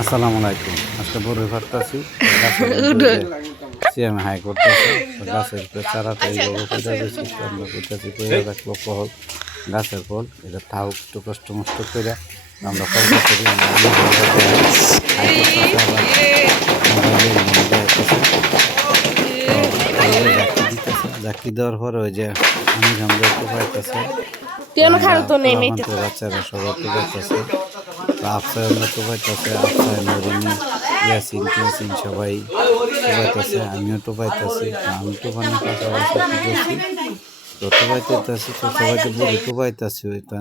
আসসালামু আলাইকুম। আজকে বড় ভাবতেছি সিএম হাই করতেছে গাছের চারাটা এইভাবে কোথা দিয়েছি আমরা কোথাছি করে রাখবো ফল গাছের ফল এটা তাও একটু কষ্ট মষ্ট করে আমরা ফল করি হাই করতেছে আবার মোবাইলের মধ্যে জাকি দিতেছে জাকি দেওয়ার পরে ওই যে আমি আমরা তো পাইতেছে বাচ্চারা সবাই তো পাইতেছে আফসায়নরা তো পাইতেছে আফসায়ন ইয়াসিন টিয়াসিন সবাই টোপাইতেছে আমিও টোপাইতেছি আমি টোপানোর পাশাপাশি কী করছি তো টোপাইতেছি তো সবাই তো বলি টোপাইতেছি ওই তো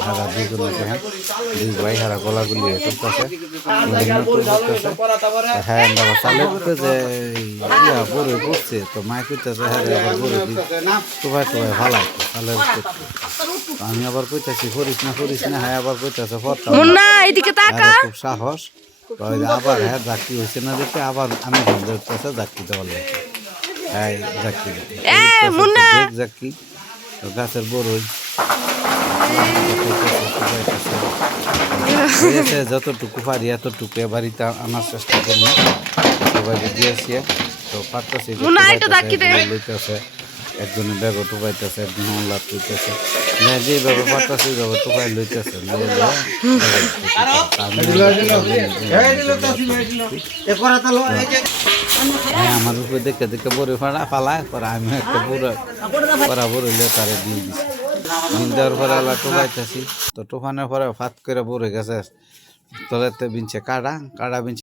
হারা দুজনে দেখেন দুই ভাই হারা গলাগুলি টোপতেছে হ্যাঁ আমরা চালে করতে যে ইয়া বড়ই পড়ছে তো মায় করতেছে হ্যাঁ আবার বড় টোপাই টোপাই ভালো চালের আমি আবার কইতাছি করিস না হ্যাঁ আবার কইতাছে খুব সাহস আবার হ্যাঁ জাকি হয়েছে না দেখে আবার আমি ধরতেছে জাকি দেওয়ার লাগে হ্যাঁ জাকি জাকি গাছের বড়ই যতটুকু পারি এতটুকু বাড়িতে আনার চেষ্টা করি সবাইকে দিয়েছি তো পারতেছি লইতেছে একজনের ব্যাগও টোপাইতেছে একজন লাভ লইতেছে যেভাবে পারতেছে ওইভাবে টোপাই লইতেছে হ্যাঁ আমার উপরে দেখে দেখে বড়ি ফালায় পরে আমি একটা বুড়ো বরাবর হইলে তারা দিয়ে দিছি দেওয়ার পরে আল্লাহ টোপাইতেছি তো টোপানোর পরে ফাত করে বড়ে গেছে তলেতে বিনছে কাড়া বিনছে